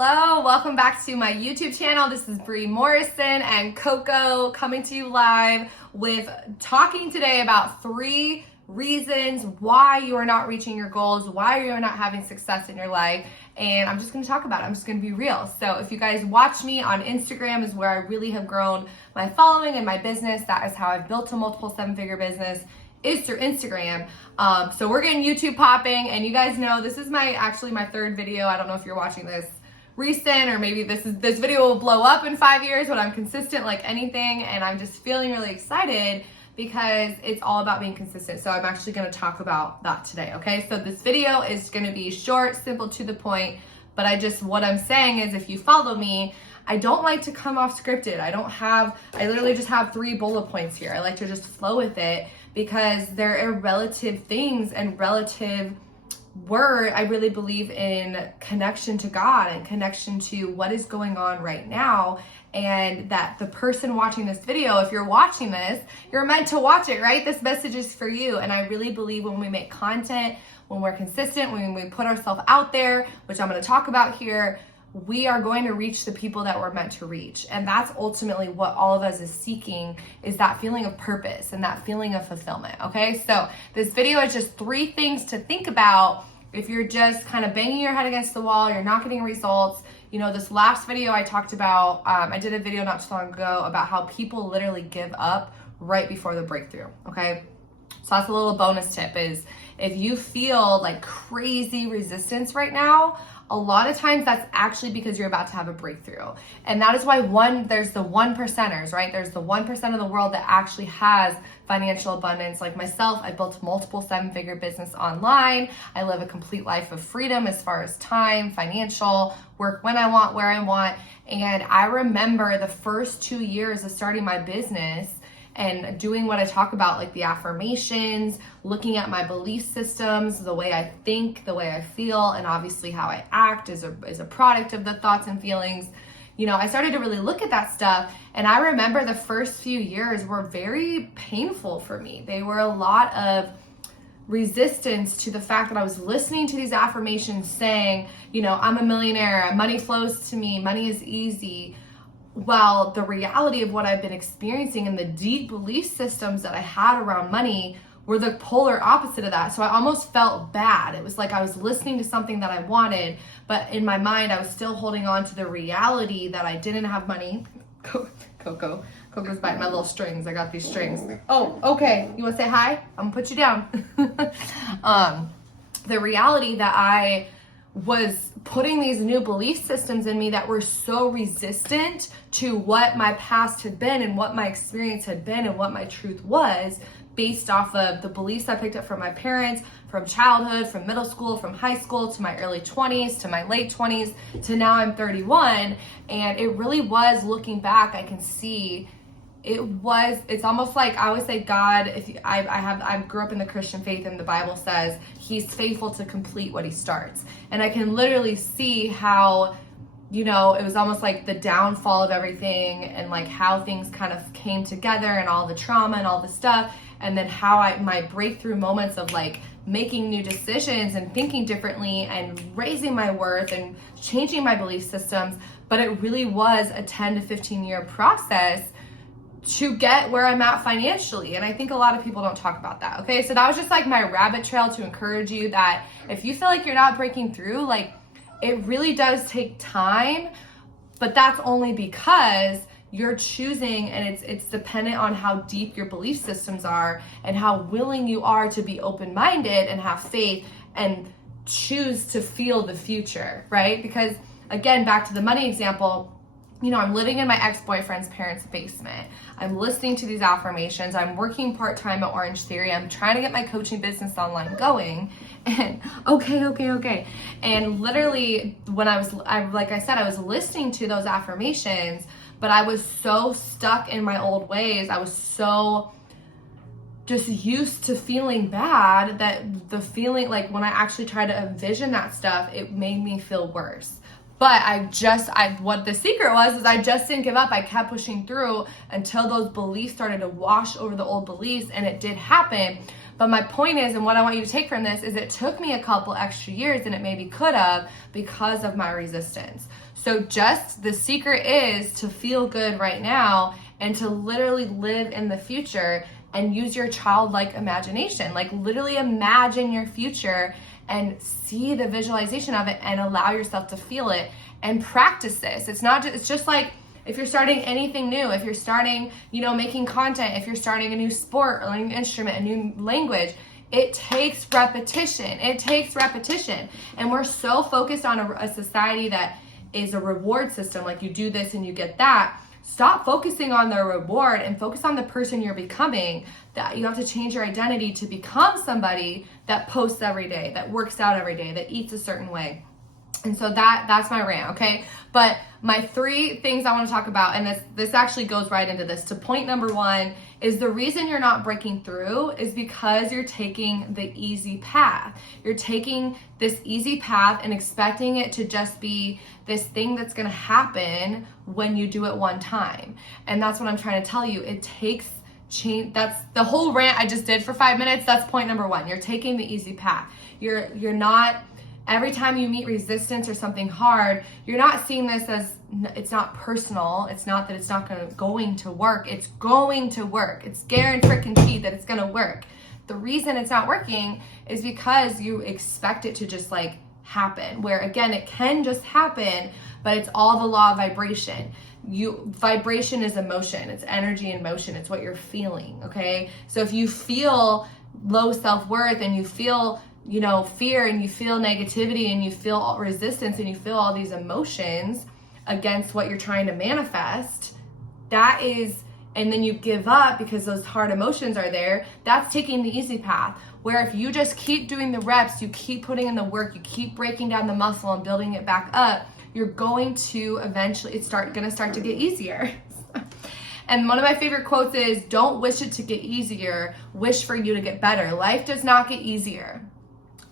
Hello, welcome back to my YouTube channel. This is Bree Morrison and Coco coming to you live with talking today about 3 reasons why you are not reaching your goals, why you're not having success in your life. And I'm just going to talk about it. I'm just going to be real. So if you guys watch me on Instagram is where I really have grown my following and my business. That is how I've built a multiple 7-figure business, is through Instagram. So we're getting YouTube popping, and you guys know this is actually my 3rd video. I don't know if you're watching this recent, or maybe this video will blow up in 5 years, but I'm consistent like anything, and I'm just feeling really excited because it's all about being consistent. So I'm actually going to talk about that today. Okay, so this video is going to be short, simple, to the point, but what I'm saying is, if you follow me, I don't like to come off scripted. I literally just have 3 bullet points here. I like to just flow with it because they're relative things and relative word. I really believe in connection to God and connection to what is going on right now, and that the person watching this video, if you're watching this, you're meant to watch it, right? This message is for you. And I really believe when we make content, when we're consistent, when we put ourselves out there, which I'm going to talk about here, we are going to reach the people that we're meant to reach. And that's ultimately what all of us is seeking, is that feeling of purpose and that feeling of fulfillment. Okay, so this video is just 3 things to think about if you're just kind of banging your head against the wall, you're not getting results. You know, this last video I talked about, I did a video not too long ago about how people literally give up right before the breakthrough. Okay, so that's a little bonus tip, is if you feel like crazy resistance right now, a lot of times that's actually because you're about to have a breakthrough. And that is why there's the 1%ers, right? There's the 1% of the world that actually has financial abundance. Like myself, I built multiple 7-figure business online. I live a complete life of freedom as far as time, financial, work when I want, where I want. And I remember the first 2 years of starting my business and doing what I talk about, like the affirmations, looking at my belief systems, the way I think, the way I feel, and obviously how I act is a product of the thoughts and feelings. You know, I started to really look at that stuff, and I remember the first few years were very painful for me. They were a lot of resistance to the fact that I was listening to these affirmations saying, you know, I'm a millionaire, money flows to me, money is easy. Well, the reality of what I've been experiencing and the deep belief systems that I had around money were the polar opposite of that. So I almost felt bad. It was like I was listening to something that I wanted, but in my mind, I was still holding on to the reality that I didn't have money. Coco's biting my little strings. I got these strings. Oh, okay. You want to say hi? I'm gonna put you down. The reality that I was putting these new belief systems in me that were so resistant to what my past had been and what my experience had been and what my truth was, based off of the beliefs I picked up from my parents, from childhood, from middle school, from high school, to my early 20s, to my late 20s, to now I'm 31. And it really was, looking back, I can see it's almost like I always say, God, I grew up in the Christian faith, and the Bible says he's faithful to complete what he starts. And I can literally see how, you know, it was almost like the downfall of everything, and like how things kind of came together, and all the trauma and all the stuff. And then how my breakthrough moments of like making new decisions and thinking differently and raising my worth and changing my belief systems. But it really was a 10 to 15 year process to get where I'm at financially. And I think a lot of people don't talk about that. Okay, so that was just like my rabbit trail to encourage you that if you feel like you're not breaking through, like, it really does take time, but that's only because you're choosing, and it's dependent on how deep your belief systems are and how willing you are to be open-minded and have faith and choose to feel the future, right? Because again, back to the money example, you know, I'm living in my ex-boyfriend's parents' basement. I'm listening to these affirmations. I'm working part-time at Orange Theory. I'm trying to get my coaching business online going. And okay. And literally when I was listening to those affirmations, but I was so stuck in my old ways. I was so just used to feeling bad that the feeling, like when I actually tried to envision that stuff, it made me feel worse. But what the secret was is I just didn't give up. I kept pushing through until those beliefs started to wash over the old beliefs, and it did happen. But my point is, and what I want you to take from this is it took me a couple extra years than it maybe could have because of my resistance. So just the secret is to feel good right now and to literally live in the future and use your childlike imagination. Like literally imagine your future and see the visualization of it and allow yourself to feel it and practice this. It's just like if you're starting anything new, if you're starting, making content, if you're starting a new sport or learning an instrument, a new language, it takes repetition. It takes repetition. And we're so focused on a society that is a reward system, like you do this and you get that. Stop focusing on the reward and focus on the person you're becoming. That you have to change your identity to become somebody that posts every day, that works out every day, that eats a certain way. And so that's my rant, okay? But my 3 things I want to talk about, and this actually goes right into this, to point number 1, is the reason you're not breaking through is because you're taking the easy path. You're taking this easy path and expecting it to just be this thing that's going to happen when you do it one time. And that's what I'm trying to tell you. It takes change. That's the whole rant I just did for 5 minutes. That's point number 1. You're taking the easy path. You're not, every time you meet resistance or something hard, you're not seeing this as, it's not personal. It's not that it's not going to work. It's going to work. It's guaranteed that it's going to work. The reason it's not working is because you expect it to just like happen, where again, it can just happen, but it's all the law of vibration. Vibration is emotion. It's energy in motion. It's what you're feeling. Okay. So if you feel low self-worth and you feel fear and you feel negativity and you feel resistance and you feel all these emotions against what you're trying to manifest, and then you give up because those hard emotions are there, that's taking the easy path. Where if you just keep doing the reps, you keep putting in the work, you keep breaking down the muscle and building it back up, you're going to eventually, it's going to start to get easier. And one of my favorite quotes is, don't wish it to get easier, wish for you to get better. Life does not get easier.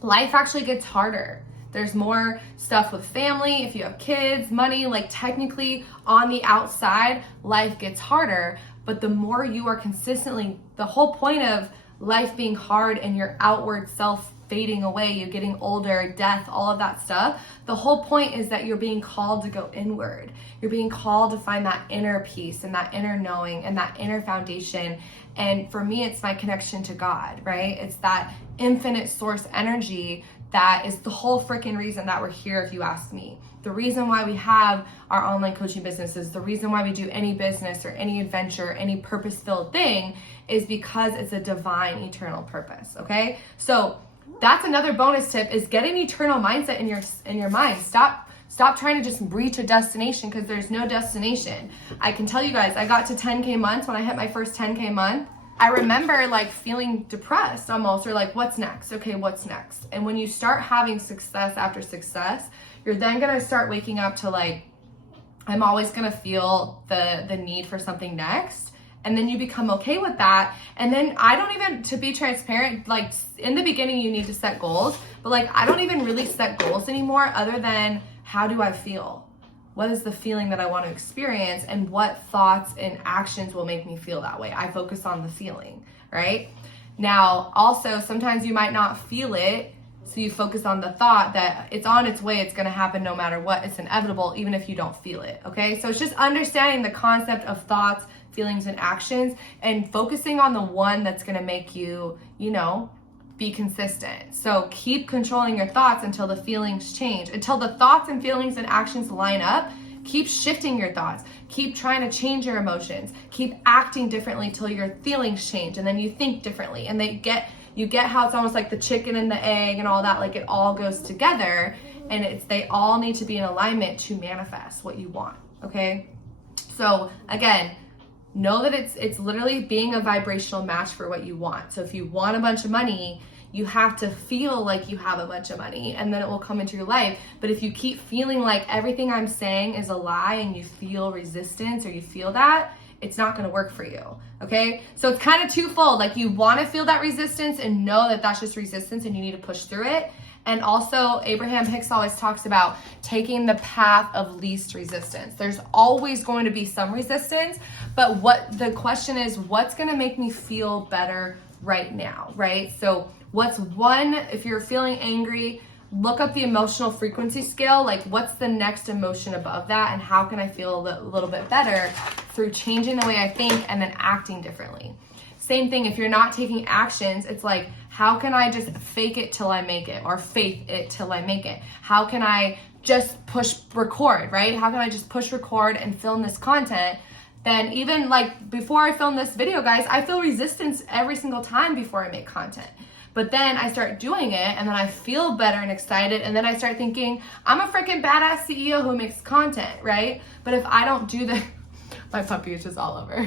Life actually gets harder. There's more stuff with family, if you have kids, money, like technically on the outside, life gets harder. But the more you are consistently, the whole point of life being hard and your outward self fading away, you're getting older, death, all of that stuff. The whole point is that you're being called to go inward. You're being called to find that inner peace and that inner knowing and that inner foundation. And for me, it's my connection to God, right? It's that infinite source energy that is the whole freaking reason that we're here, if you ask me. The reason why we have our online coaching businesses, the reason why we do any business or any adventure, any purpose-filled thing is because it's a divine, eternal purpose, okay? So that's another bonus tip, is get an eternal mindset in your mind. Stop trying to just reach a destination, because there's no destination. I can tell you guys, I got to 10K months. When I hit my first 10K month, I remember like feeling depressed almost, or like, what's next? Okay, what's next? And when you start having success after success, you're then gonna start waking up to like, I'm always gonna feel the need for something next. And then you become okay with that. And then I don't even, to be transparent, like in the beginning you need to set goals, but like I don't even really set goals anymore, other than how do I feel? What is the feeling that I want to experience, and what thoughts and actions will make me feel that way? I focus on the feeling, right? Now, also, sometimes you might not feel it, so you focus on the thought that it's on its way, it's going to happen no matter what, it's inevitable, even if you don't feel it, okay? So it's just understanding the concept of thoughts, feelings, and actions, and focusing on the one that's going to make you, be consistent. So keep controlling your thoughts until the feelings change. Until the thoughts and feelings and actions line up, keep shifting your thoughts. Keep trying to change your emotions. Keep acting differently till your feelings change, and then you think differently. And you get how it's almost like the chicken and the egg and all that, like it all goes together, and they all need to be in alignment to manifest what you want, okay? So again, know that it's literally being a vibrational match for what you want. So if you want a bunch of money, you have to feel like you have a bunch of money, and then it will come into your life. But if you keep feeling like everything I'm saying is a lie, and you feel resistance, or you feel that, it's not going to work for you, okay? So it's kind of twofold. Like, you want to feel that resistance and know that that's just resistance and you need to push through it. And also, Abraham Hicks always talks about taking the path of least resistance. There's always going to be some resistance, but the question is, what's going to make me feel better right now, right? So what's one, if you're feeling angry, look up the emotional frequency scale. Like, what's the next emotion above that, and how can I feel a little bit better through changing the way I think and then acting differently? Same thing, if you're not taking actions, it's like, how can I just fake it till I make it, or faith it till I make it? How can I just push record, right? How can I just push record and film this content? Then even like before I film this video, guys, I feel resistance every single time before I make content. But then I start doing it, and then I feel better and excited, and then I start thinking, I'm a freaking badass CEO who makes content, right? But if I don't do the, my puppy is just all over.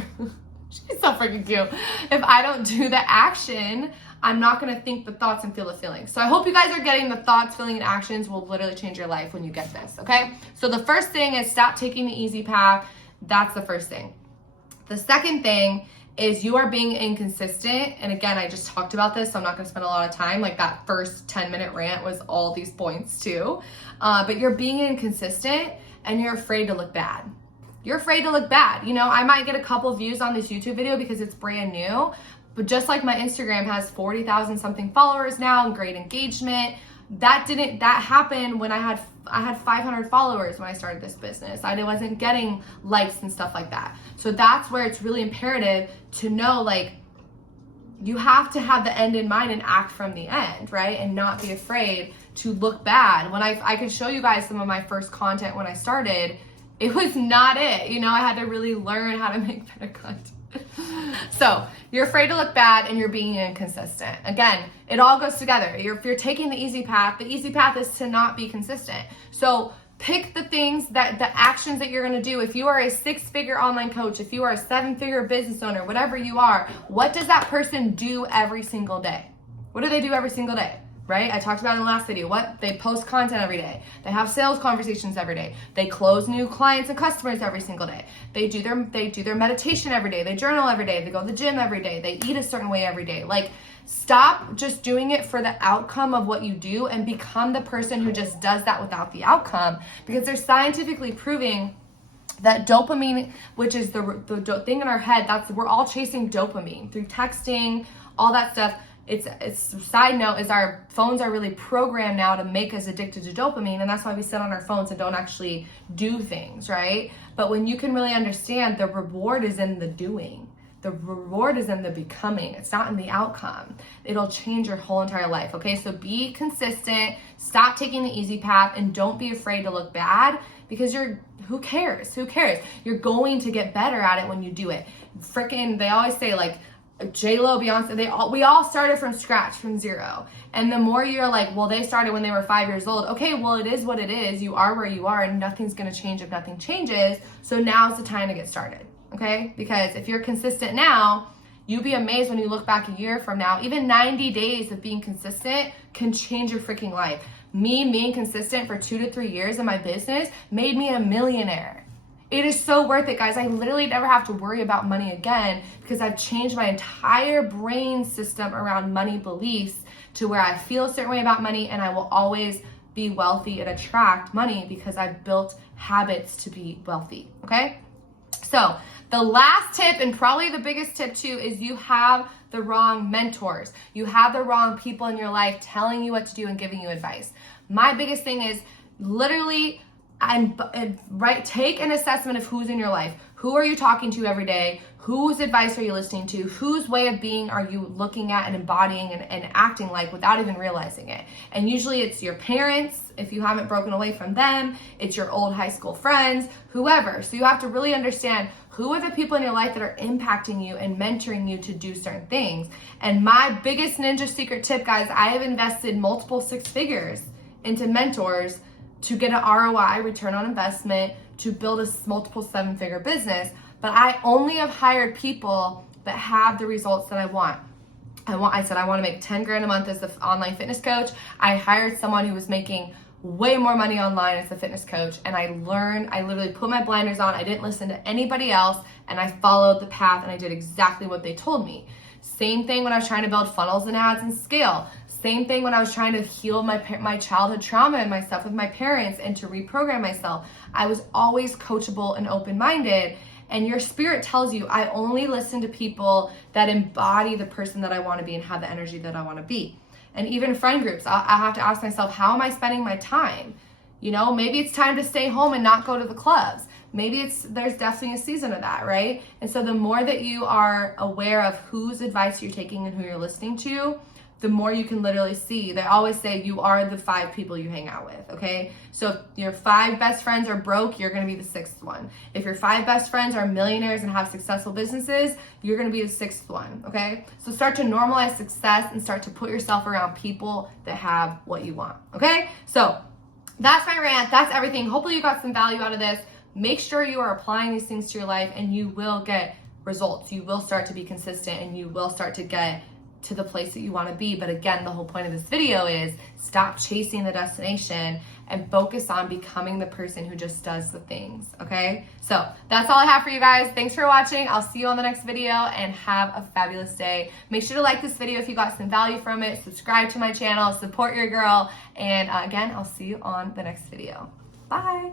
She's so freaking cute. If I don't do the action, I'm not gonna think the thoughts and feel the feelings. So I hope you guys are getting the thoughts, feeling, and actions will literally change your life when you get this, okay? So the first thing is stop taking the easy path. That's the first thing. The second thing is you are being inconsistent. And again, I just talked about this, so I'm not gonna spend a lot of time. Like that first 10-minute rant was all these points too. But you're being inconsistent and you're afraid to look bad. You're afraid to look bad. You know, I might get a couple views on this YouTube video because it's brand new, but just like my Instagram has 40,000 something followers now and great engagement, that happened when I had 500 followers when I started this business. I wasn't getting likes and stuff like that. So that's where it's really imperative to know, like, you have to have the end in mind and act from the end, right? And not be afraid to look bad. When I could show you guys some of my first content when I started, it was not it. You know, I had to really learn how to make better content. So you're afraid to look bad and you're being inconsistent. Again, it all goes together. If you're taking the easy path is to not be consistent. So pick the things the actions that you're going to do. If you are a 6-figure online coach, if you are a 7-figure business owner, whatever you are, what does that person do every single day? What do they do every single day? Right? I talked about in the last video. They post content every day. They have sales conversations every day. They close new clients and customers every single day. They do their meditation every day. They journal every day. They go to the gym every day. They eat a certain way every day. Like, stop just doing it for the outcome of what you do and become the person who just does that without the outcome, because they're scientifically proving that dopamine, which is the thing in our head, we're all chasing dopamine through texting, all that stuff. It's side note is our phones are really programmed now to make us addicted to dopamine, and that's why we sit on our phones and don't actually do things, right? But when you can really understand, the reward is in the doing. The reward is in the becoming. It's not in the outcome. It'll change your whole entire life, okay? So be consistent, stop taking the easy path, and don't be afraid to look bad, because who cares? Who cares? You're going to get better at it when you do it. Freaking, they always say, like, J-Lo, Beyonce, we all started from scratch, from zero. And the more you're like, well, they started when they were 5 years old. Okay, well, it is what it is. You are where you are, and nothing's gonna change if nothing changes. So now's the time to get started, okay? Because if you're consistent now, you'll be amazed when you look back a year from now. Even 90 days of being consistent can change your freaking life. Me being consistent for 2 to 3 years in my business made me a millionaire. It is so worth it, guys. I literally never have to worry about money again, because I've changed my entire brain system around money beliefs to where I feel a certain way about money, and I will always be wealthy and attract money because I've built habits to be wealthy, okay? So the last tip, and probably the biggest tip too, is you have the wrong mentors. You have the wrong people in your life telling you what to do and giving you advice. My biggest thing is literally, take an assessment of who's in your life. Who are you talking to every day? Whose advice are you listening to? Whose way of being are you looking at and embodying and acting like without even realizing it? And usually it's your parents, if you haven't broken away from them. It's your old high school friends, whoever. So you have to really understand who are the people in your life that are impacting you and mentoring you to do certain things. And my biggest ninja secret tip, guys, I have invested multiple 6 figures into mentors to get an ROI, return on investment, to build a multiple 7-figure business. But I only have hired people that have the results that I want. I said I want to make 10 grand a month as an online fitness coach. I hired someone who was making way more money online as a fitness coach, and I literally put my blinders on. I didn't listen to anybody else, and I followed the path, and I did exactly what they told me. Same thing when I was trying to build funnels and ads and scale. Same thing when I was trying to heal my childhood trauma and myself with my parents and to reprogram myself. I was always coachable and open-minded, And your spirit tells you, I only listen to people that embody the person that I want to be and have the energy that I want to be. And even friend groups, I have to ask myself, how am I spending my time? You know, maybe it's time to stay home and not go to the clubs. Maybe there's definitely a season of that, right? And so the more that you are aware of whose advice you're taking and who you're listening to, the more you can literally see. They always say you are the 5 people you hang out with, okay? So if your 5 best friends are broke, you're gonna be the 6th one. If your 5 best friends are millionaires and have successful businesses, you're gonna be the 6th one, okay? So start to normalize success and start to put yourself around people that have what you want, okay? So that's my rant, that's everything. Hopefully you got some value out of this. Make sure you are applying these things to your life and you will get results. You will start to be consistent and you will start to get to the place that you want to be. But again, the whole point of this video is stop chasing the destination and focus on becoming the person who just does the things, okay? So that's all I have for you guys. Thanks for watching. I'll see you on the next video and have a fabulous day. Make sure to like this video if you got some value from it. Subscribe to my channel, support your girl. And again, I'll see you on the next video. Bye.